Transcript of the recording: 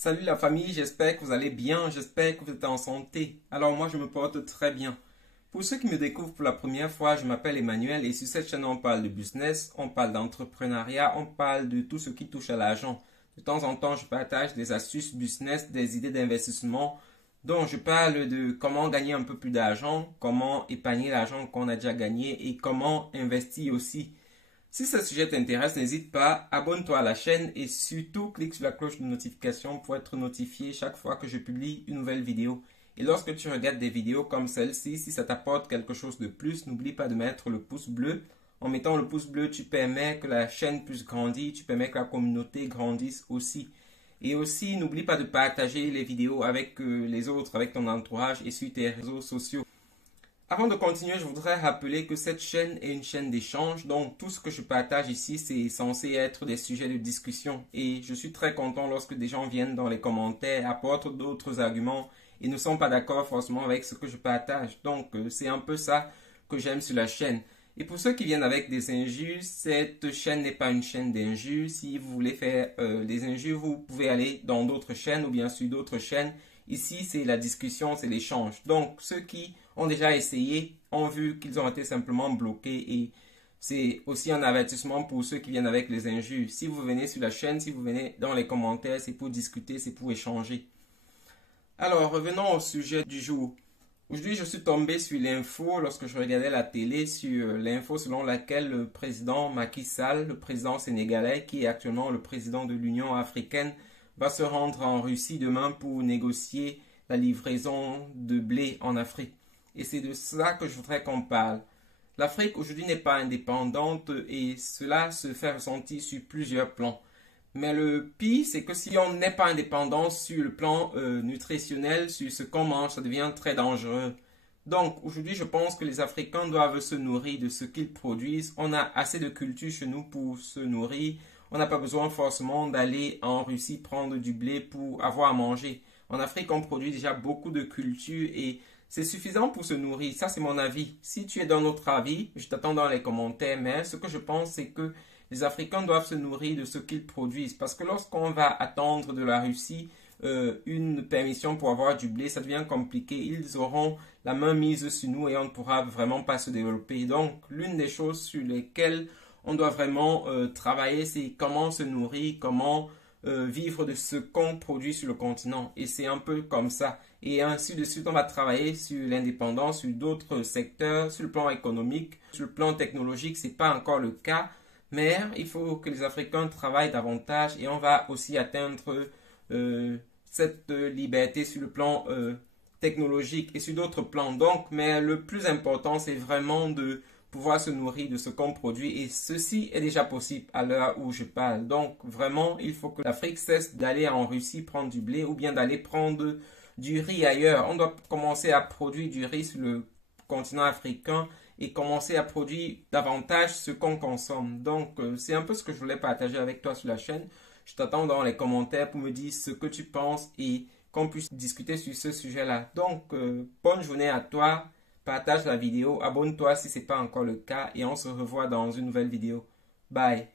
Salut la famille, j'espère que vous allez bien, j'espère que vous êtes en santé. Alors moi je me porte très bien. Pour ceux qui me découvrent pour la première fois, je m'appelle Emmanuel et sur cette chaîne on parle de business, on parle d'entrepreneuriat, on parle de tout ce qui touche à l'argent. De temps en temps je partage des astuces business, des idées d'investissement. Donc je parle de comment gagner un peu plus d'argent, comment épargner l'argent qu'on a déjà gagné et comment investir aussi. Si ce sujet t'intéresse, n'hésite pas, abonne-toi à la chaîne et surtout clique sur la cloche de notification pour être notifié chaque fois que je publie une nouvelle vidéo. Et lorsque tu regardes des vidéos comme celle-ci, si ça t'apporte quelque chose de plus, n'oublie pas de mettre le pouce bleu. En mettant le pouce bleu, tu permets que la chaîne puisse grandir, tu permets que la communauté grandisse aussi. Et aussi, n'oublie pas de partager les vidéos avec les autres, avec ton entourage et sur tes réseaux sociaux. Avant de continuer, je voudrais rappeler que cette chaîne est une chaîne d'échange, donc tout ce que je partage ici, c'est censé être des sujets de discussion. Et je suis très content lorsque des gens viennent dans les commentaires, apportent d'autres arguments et ne sont pas d'accord forcément avec ce que je partage. Donc c'est un peu ça que j'aime sur la chaîne. Et pour ceux qui viennent avec des injures, cette chaîne n'est pas une chaîne d'injures. Si vous voulez faire des injures, vous pouvez aller dans d'autres chaînes ou bien sur d'autres chaînes. Ici, c'est la discussion, c'est l'échange. Donc, ceux qui ont déjà essayé ont vu qu'ils ont été simplement bloqués et c'est aussi un avertissement pour ceux qui viennent avec les injures. Si vous venez sur la chaîne, si vous venez dans les commentaires, c'est pour discuter, c'est pour échanger. Alors, revenons au sujet du jour. Aujourd'hui, je suis tombé sur l'info lorsque je regardais la télé sur l'info selon laquelle le président Macky Sall, le président sénégalais, qui est actuellement le président de l'Union africaine, va se rendre en Russie demain pour négocier la livraison de blé en Afrique. Et c'est de ça que je voudrais qu'on parle. L'Afrique aujourd'hui n'est pas indépendante et cela se fait ressentir sur plusieurs plans. Mais le pire, c'est que si on n'est pas indépendant sur le plan nutritionnel, sur ce qu'on mange, ça devient très dangereux. Donc aujourd'hui, je pense que les Africains doivent se nourrir de ce qu'ils produisent. On a assez de culture chez nous pour se nourrir. On n'a pas besoin forcément d'aller en Russie prendre du blé pour avoir à manger. En Afrique, on produit déjà beaucoup de culture et c'est suffisant pour se nourrir. Ça, c'est mon avis. Si tu es dans notre avis, je t'attends dans les commentaires. Mais ce que je pense, c'est que les Africains doivent se nourrir de ce qu'ils produisent. Parce que lorsqu'on va attendre de la Russie une permission pour avoir du blé, ça devient compliqué. Ils auront la main mise sur nous et on ne pourra vraiment pas se développer. Donc, l'une des choses sur lesquelles on doit vraiment travailler, c'est comment se nourrir, comment vivre de ce qu'on produit sur le continent. Et c'est un peu comme ça. Et ainsi de suite, on va travailler sur l'indépendance, sur d'autres secteurs, sur le plan économique, sur le plan technologique, c'est pas encore le cas. Mais il faut que les Africains travaillent davantage et on va aussi atteindre cette liberté sur le plan technologique et sur d'autres plans. Donc, mais le plus important, c'est vraiment de pouvoir se nourrir de ce qu'on produit et ceci est déjà possible à l'heure où je parle. Donc vraiment, il faut que l'Afrique cesse d'aller en Russie prendre du blé ou bien d'aller prendre du riz ailleurs. On doit commencer à produire du riz sur le continent africain et commencer à produire davantage ce qu'on consomme. Donc c'est un peu ce que je voulais partager avec toi sur la chaîne. Je t'attends dans les commentaires pour me dire ce que tu penses et qu'on puisse discuter sur ce sujet-là. Donc bonne journée à toi. Partage la vidéo, abonne-toi si ce n'est pas encore le cas et on se revoit dans une nouvelle vidéo. Bye!